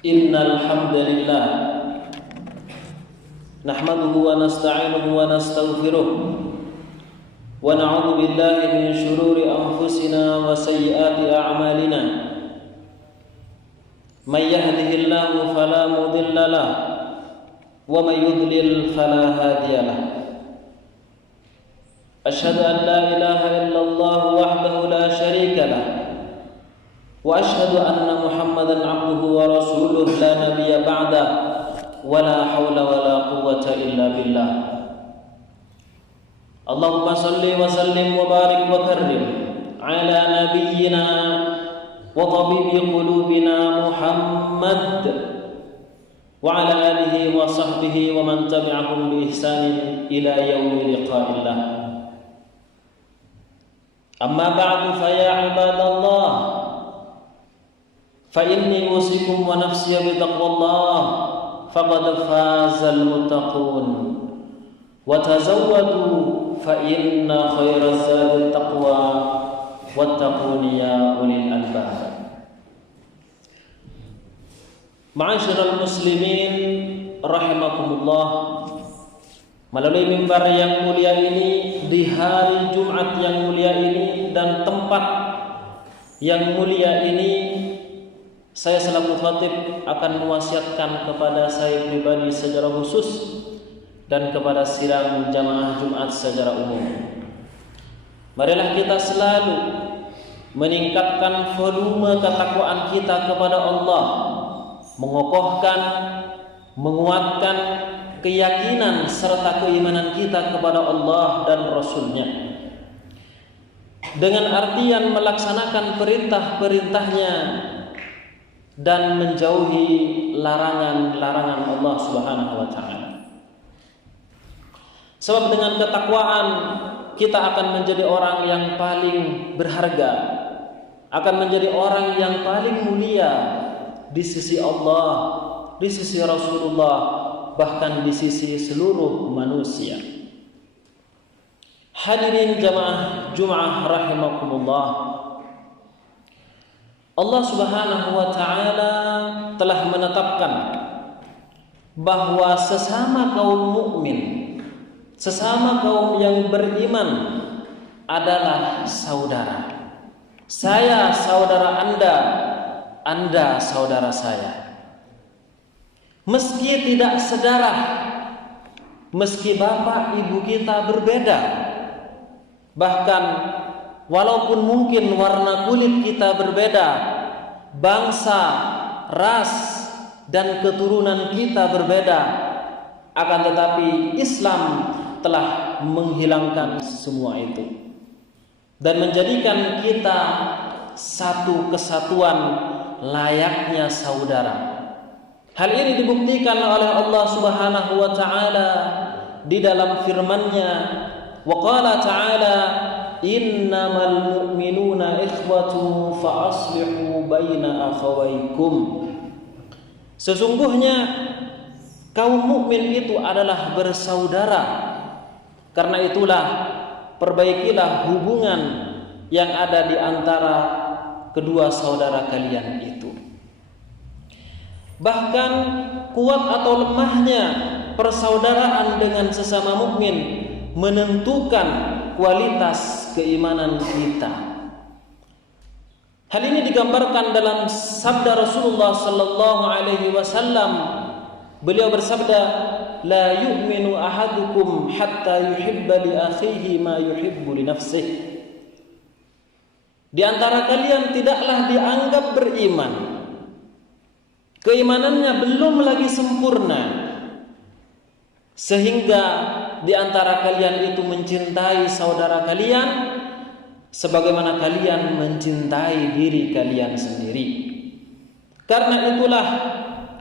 Innal hamdalillah nahmaduhu wa nasta'inuhu wa nastaghfiruh wa na'udzu billahi min shururi anfusina wa sayyiati a'malina. May yahdihillahu fala mudilla lahu wa may yudlil fala hadiya lahu. Asyhadu an la ilaha illallah wahdahu la syarika lahu wa asyhadu anna Muhammadan abduhu wa rasuluh la nabiyya ba'da wa la haula wa la quwwata illa billah. Allahumma salli wa sallim wa barik wa karrim ala nabiyyina wa tabibi qulubina Muhammad wa ala alihi wa sahbihi wa man tabi'ahum bi ihsanin ila yaumi liqa'illah. Amma ba'du fa ya ibadallah, fa inni usikum wa nafsi bitaqwallah faqad fazal muttaqun wa tazawwadu fa inna khairaz zadi taqwa wattaquni ya ulil albab. Ma'asyiral muslimin rahimakumullah, melalui mimbar yang mulia ini, di hari Jumat yang mulia ini dan tempat yang mulia ini, saya selaku khatib akan mewasiatkan kepada saya pribadi secara khusus dan kepada sidang jamaah Jumat secara umum. Marilah kita selalu meningkatkan volume ketakwaan kita kepada Allah, mengokohkan, menguatkan keyakinan serta keimanan kita kepada Allah dan Rasul-Nya, dengan artian melaksanakan perintah-perintahnya dan menjauhi larangan-larangan Allah Subhanahu wa taala. Sebab dengan ketakwaan kita akan menjadi orang yang paling berharga, akan menjadi orang yang paling mulia di sisi Allah, di sisi Rasulullah, bahkan di sisi seluruh manusia. Hadirin jamaah Jum'ah rahimakumullah, Allah Subhanahu wa taala telah menetapkan bahwa sesama kaum mukmin, sesama kaum yang beriman adalah saudara. Saya saudara Anda, Anda saudara saya. Meski tidak sedarah, meski bapak ibu kita berbeda, bahkan walaupun mungkin warna kulit kita berbeda, bangsa, ras, dan keturunan kita berbeda, akan tetapi Islam telah menghilangkan semua itu dan menjadikan kita satu kesatuan layaknya saudara. Hal ini dibuktikan oleh Allah Subhanahu wa taala di dalam firman-Nya, wa qala ta'ala, innamal mu'minuna ikhwatu fa aslihu baina akhawaykum. Sesungguhnya kaum mukmin itu adalah bersaudara. Karena itulah perbaikilah hubungan yang ada di antara kedua saudara kalian itu. Bahkan kuat atau lemahnya persaudaraan dengan sesama mukmin menentukan kualitas keimanan kita. Hal ini digambarkan dalam sabda Rasulullah sallallahu alaihi wasallam. Beliau bersabda, la yu'minu ahadukum hatta yuhibba li akhihi ma yuhibbu li nafsihi. Di antara kalian tidaklah dianggap beriman, keimanannya belum lagi sempurna, sehingga di antara kalian itu mencintai saudara kalian sebagaimana kalian mencintai diri kalian sendiri. Karena itulah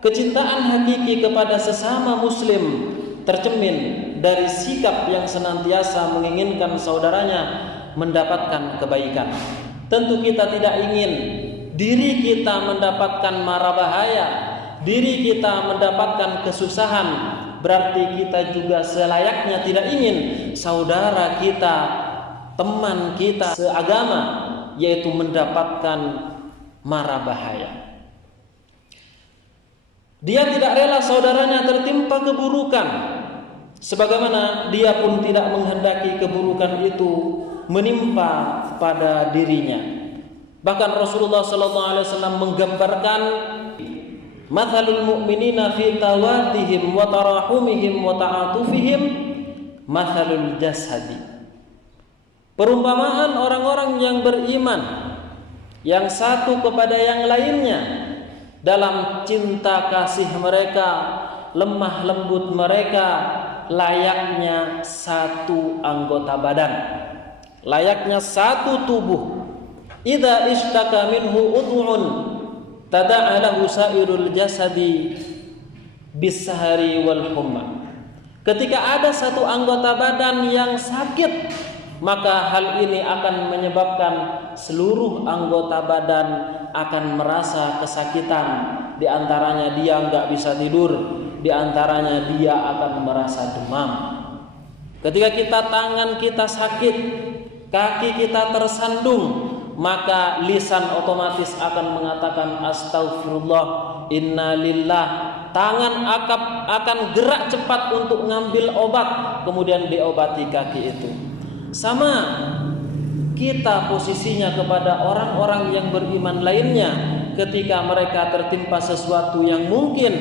kecintaan hakiki kepada sesama muslim tercermin dari sikap yang senantiasa menginginkan saudaranya mendapatkan kebaikan. Tentu kita tidak ingin diri kita mendapatkan mara bahaya, diri kita mendapatkan kesusahan. Berarti kita juga selayaknya tidak ingin saudara kita, teman kita seagama, yaitu mendapatkan mara bahaya. Dia tidak rela saudaranya tertimpa keburukan, sebagaimana dia pun tidak menghendaki keburukan itu menimpa pada dirinya. Bahkan Rasulullah SAW menggambarkan mathalul mu'minina fi tawadihim wa tarahumihim wa ta'atufihim mathalul jasadi. Perumpamaan orang-orang yang beriman, yang satu kepada yang lainnya, dalam cinta kasih mereka, lemah lembut mereka, layaknya satu anggota badan, layaknya satu tubuh. Idza ishtaka minhu udhun tada'a lahu sairul jasadi bisahari wal humma. Ketika ada satu anggota badan yang sakit, maka hal ini akan menyebabkan seluruh anggota badan akan merasa kesakitan. Di antaranya dia nggak bisa tidur, di antaranya dia akan merasa demam. Ketika tangan kita sakit, kaki kita tersandung, maka lisan otomatis akan mengatakan astagfirullah, innalillah. Tangan akan gerak cepat untuk ngambil obat, kemudian diobati kaki itu. Sama kita posisinya kepada orang-orang yang beriman lainnya, ketika mereka tertimpa sesuatu yang mungkin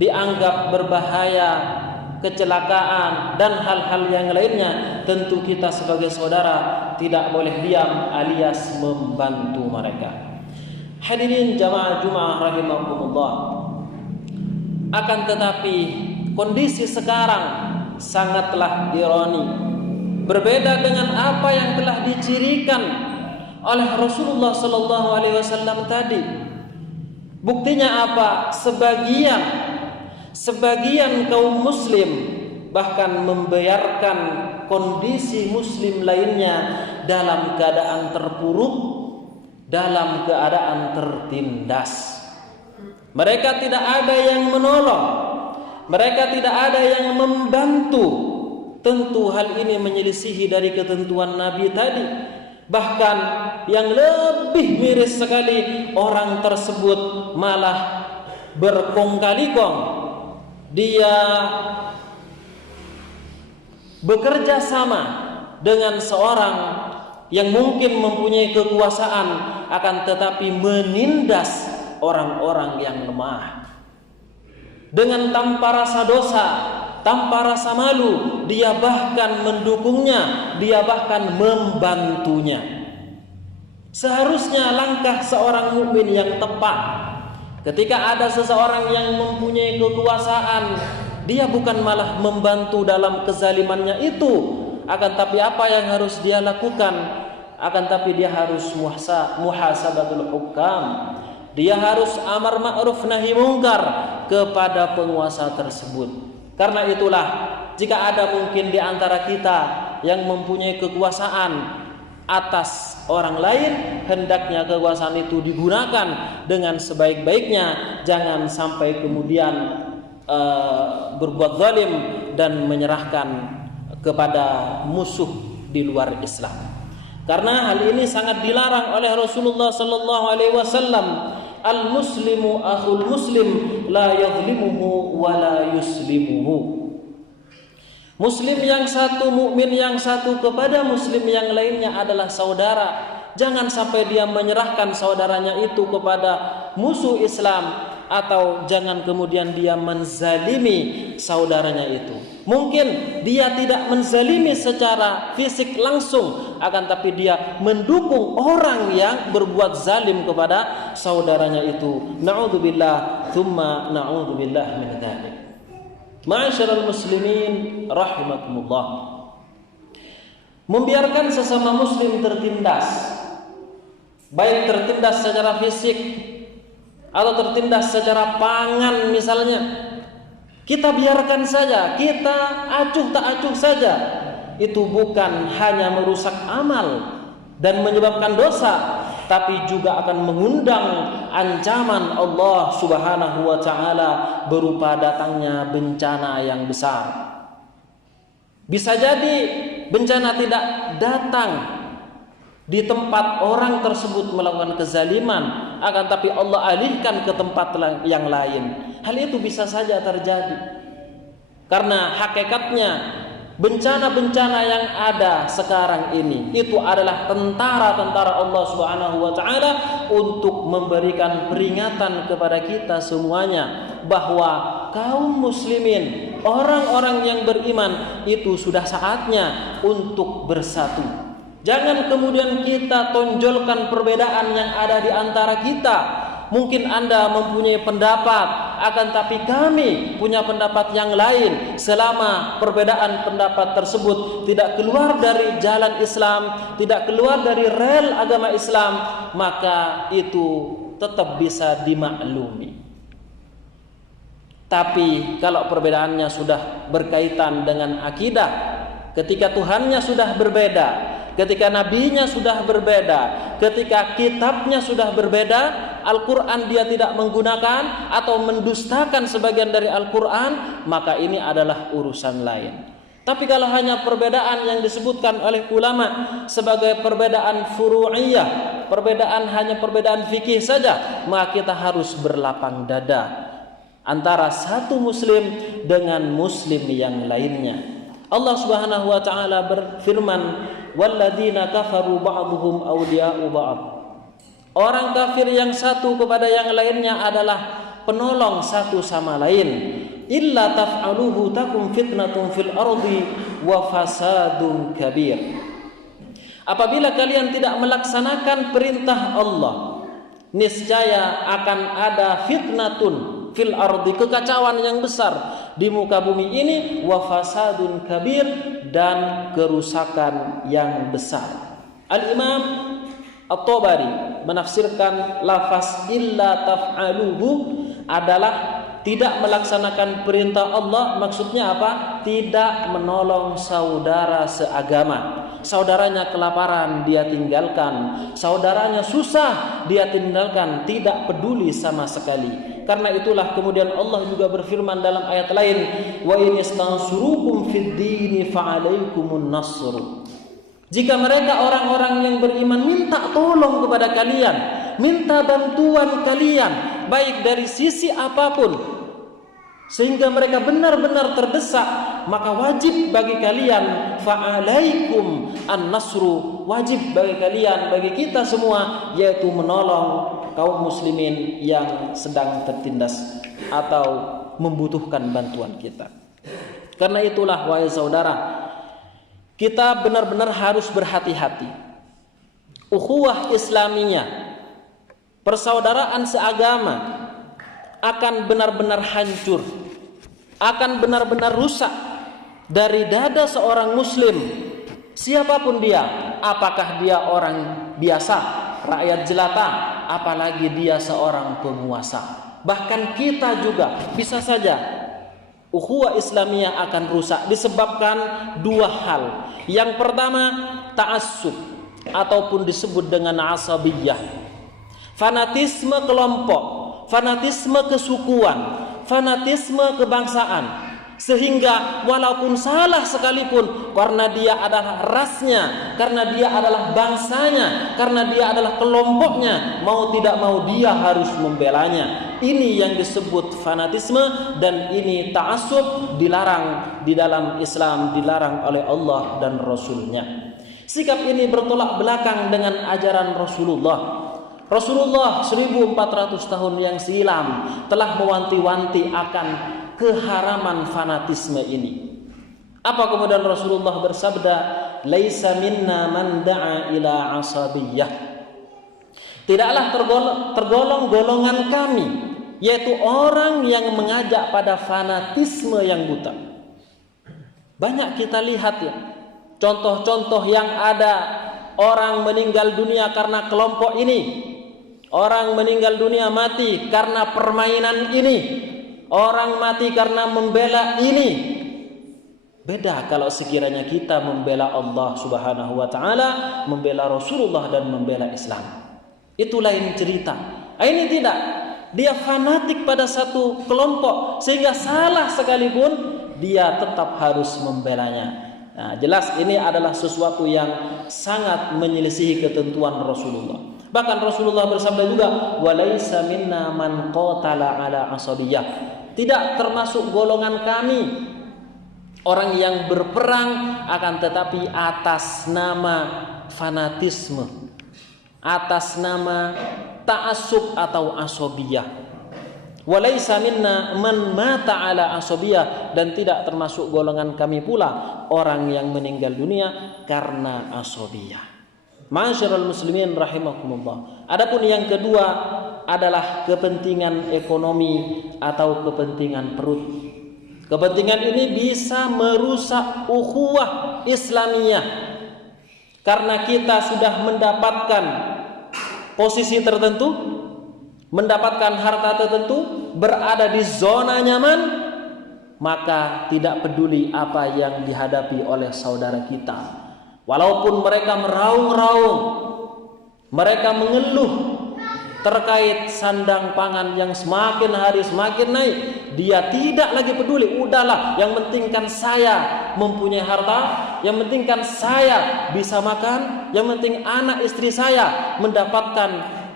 dianggap berbahaya, kecelakaan dan hal-hal yang lainnya, tentu kita sebagai saudara tidak boleh diam alias membantu mereka. Hadirin jamaah Jumat rahimakumullah. Akan tetapi kondisi sekarang sangatlah ironi, berbeda dengan apa yang telah dicirikan oleh Rasulullah sallallahu alaihi wasallam tadi. Buktinya apa? Sebagian kaum muslim bahkan membiarkan kondisi muslim lainnya dalam keadaan terpuruk, dalam keadaan tertindas. Mereka tidak ada yang menolong, mereka tidak ada yang membantu. Tentu hal ini menyelisihi dari ketentuan Nabi tadi. Bahkan yang lebih miris sekali, orang tersebut malah berkong kali kong. Dia bekerja sama dengan seorang yang mungkin mempunyai kekuasaan, akan tetapi menindas orang-orang yang lemah. Dengan tanpa rasa dosa, tanpa rasa malu, dia bahkan mendukungnya, dia bahkan membantunya. Seharusnya langkah seorang mukmin yang tepat, ketika ada seseorang yang mempunyai kekuasaan, dia bukan malah membantu dalam kezalimannya itu, akan tapi apa yang harus dia lakukan? Akan tapi dia harus muhasabatul hukam. Dia harus amar ma'ruf nahi mungkar kepada penguasa tersebut. Karena itulah, jika ada mungkin di antara kita yang mempunyai kekuasaan atas orang lain, hendaknya kekuasaan itu digunakan dengan sebaik-baiknya. Jangan sampai kemudian berbuat zalim dan menyerahkan kepada musuh di luar Islam. Karena hal ini sangat dilarang oleh Rasulullah sallallahu alaihi wasallam. Al-muslimu akhul muslim la yadhlimuhu wa la yuslimuhu. Muslim yang satu, mukmin yang satu kepada muslim yang lainnya adalah saudara. Jangan sampai dia menyerahkan saudaranya itu kepada musuh Islam, atau jangan kemudian dia menzalimi saudaranya itu. Mungkin dia tidak menzalimi secara fisik langsung, akan tapi dia mendukung orang yang berbuat zalim kepada saudaranya itu. Na'udzubillah tsumma na'udzubillah min dzalik. Ma'asyiral muslimin rahimakumullah. Membiarkan sesama muslim tertindas, baik tertindas secara fisik atau tertindas secara pangan misalnya, kita biarkan saja, kita acuh tak acuh saja, itu bukan hanya merusak amal dan menyebabkan dosa, tapi juga akan mengundang ancaman Allah Subhanahu wa taala berupa datangnya bencana yang besar. Bisa jadi bencana tidak datang di tempat orang tersebut melakukan kezaliman, akan tapi Allah alihkan ke tempat yang lain. Hal itu bisa saja terjadi. Karena hakikatnya bencana-bencana yang ada sekarang ini itu adalah tentara-tentara Allah Subhanahu wa taala untuk memberikan peringatan kepada kita semuanya bahwa kaum muslimin, orang-orang yang beriman itu sudah saatnya untuk bersatu. Jangan kemudian kita tonjolkan perbedaan yang ada di antara kita. Mungkin Anda mempunyai pendapat, akan tapi kami punya pendapat yang lain. Selama perbedaan pendapat tersebut tidak keluar dari jalan Islam, tidak keluar dari rel agama Islam, maka itu tetap bisa dimaklumi. Tapi kalau perbedaannya sudah berkaitan dengan akidah, ketika Tuhannya sudah berbeda, ketika nabinya sudah berbeda, ketika kitabnya sudah berbeda, Al-Quran dia tidak menggunakan atau mendustakan sebagian dari Al-Quran, maka ini adalah urusan lain. Tapi kalau hanya perbedaan yang disebutkan oleh ulama sebagai perbedaan furu'iyah, hanya perbedaan fikih saja, maka kita harus berlapang dada antara satu muslim dengan muslim yang lainnya. Allah Subhanahu wa taala berfirman, "Walladzina kafaru ba'dhum awliya'u ba'd." Orang kafir yang satu kepada yang lainnya adalah penolong satu sama lain. Illa taf'aluhu takum fitnatun fil ardi wa fasadun kabir. Apabila kalian tidak melaksanakan perintah Allah, niscaya akan ada fitnatun fil ardi, kekacauan yang besar di muka bumi ini, wa fasadun kabir, dan kerusakan yang besar. Al-Imam At-Tabari menafsirkan lafaz illa taf'aluhu adalah tidak melaksanakan perintah Allah. Maksudnya apa? Tidak menolong saudara seagama. Saudaranya kelaparan, dia tinggalkan. Saudaranya susah, dia tinggalkan. Tidak peduli sama sekali. Karena itulah kemudian Allah juga berfirman dalam ayat lain, wa in yastansurukum fid dini fa'alaikumun nasr. Jika mereka orang-orang yang beriman minta tolong kepada kalian, minta bantuan kalian, baik dari sisi apapun, sehingga mereka benar-benar terdesak, maka wajib bagi kalian, fa'alaikum an-nasru, wajib bagi kalian, bagi kita semua, yaitu menolong kaum muslimin yang sedang tertindas atau membutuhkan bantuan kita. Karena itulah wahai saudara, kita benar-benar harus berhati-hati. Ukhuwah Islamiyah, persaudaraan seagama akan benar-benar hancur, akan benar-benar rusak dari dada seorang muslim, siapapun dia, apakah dia orang biasa, rakyat jelata, apalagi dia seorang penguasa. Bahkan kita juga bisa saja ukhuwah Islamiyah akan rusak disebabkan dua hal. Yang pertama, ta'assub ataupun disebut dengan asabiyah, fanatisme kelompok, fanatisme kesukuan, fanatisme kebangsaan. Sehingga walaupun salah sekalipun, karena dia adalah rasnya, karena dia adalah bangsanya, karena dia adalah kelompoknya, mau tidak mau dia harus membelanya. Ini yang disebut fanatisme, dan ini ta'assub, dilarang di dalam Islam, dilarang oleh Allah dan Rasulnya. Sikap ini bertolak belakang dengan ajaran Rasulullah. Rasulullah 1400 tahun yang silam telah mewanti-wanti akan keharaman fanatisme ini. Apa kemudian Rasulullah bersabda, "Laisa minna man da'a ila asabiyah." Tidaklah tergolong golongan kami, yaitu orang yang mengajak pada fanatisme yang buta. Banyak kita lihat ya, contoh-contoh yang ada, orang meninggal dunia karena kelompok ini, orang meninggal dunia mati karena permainan ini, orang mati karena membela ini. Beda kalau sekiranya kita membela Allah Subhanahu wa taala, membela Rasulullah dan membela Islam. Itu lain cerita. Ini tidak. Dia fanatik pada satu kelompok sehingga salah sekalipun dia tetap harus membelanya. Nah, jelas ini adalah sesuatu yang sangat menyelisihi ketentuan Rasulullah. Bahkan Rasulullah bersabda juga, "Walaisa minna man qatala ala asabiyah." Tidak termasuk golongan kami orang yang berperang akan tetapi atas nama fanatisme, atas nama ta'assub atau asobiyah. Walaisa minna man mata ala asobiyah, dan tidak termasuk golongan kami pula orang yang meninggal dunia karena asobiyah. Ma'asyiral muslimin rahimakumullah. Adapun yang kedua adalah kepentingan ekonomi atau kepentingan perut. Kepentingan ini bisa merusak ukhuwah Islamiyah, karena kita sudah mendapatkan posisi tertentu, mendapatkan harta tertentu, berada di zona nyaman, maka tidak peduli apa yang dihadapi oleh saudara kita. Walaupun mereka meraung-raung, mereka mengeluh terkait sandang pangan yang semakin hari semakin naik, dia tidak lagi peduli. Udahlah, yang penting kan saya mempunyai harta, yang penting kan saya bisa makan, yang penting anak istri saya mendapatkan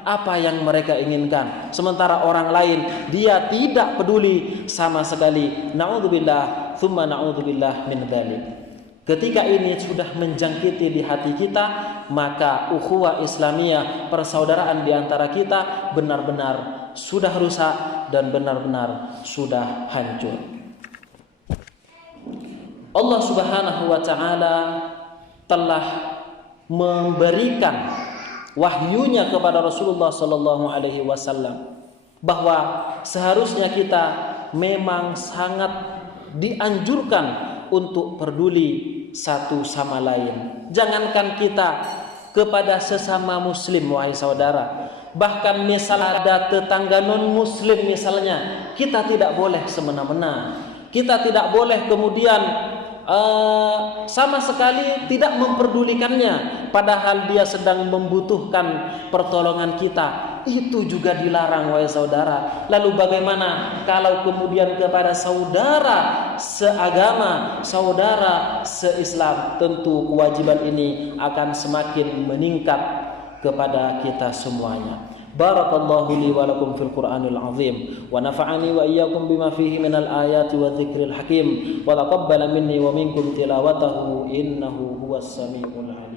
apa yang mereka inginkan. Sementara orang lain dia tidak peduli sama sekali. Na'udzubillah, tsumma na'udzubillah min dzalik. Ketika ini sudah menjangkiti di hati kita, maka ukhuwah Islamiyah, persaudaraan di antara kita benar-benar sudah rusak dan benar-benar sudah hancur. Allah Subhanahu wa taala telah memberikan wahyunya kepada Rasulullah sallallahu alaihi wasallam bahwa seharusnya kita memang sangat dianjurkan untuk peduli satu sama lain. Jangankan kita kepada sesama muslim, wahai saudara, bahkan misal ada tetangga non muslim misalnya, kita tidak boleh semena-mena. Kita tidak boleh kemudian sama sekali tidak memperdulikannya, padahal dia sedang membutuhkan pertolongan kita. Itu juga dilarang, wahai saudara. Lalu bagaimana kalau kemudian kepada saudara seagama, saudara seislam? Tentu kewajiban ini akan semakin meningkat kepada kita semuanya. Barakallahu li wa lakum fil Qur'anil azim wa nafa'ani wa iyyakum bima fihi minal ayati wa dzikril hakim wa taqabbala minni wa minkum tilawatahu innahu huwas samiul alim.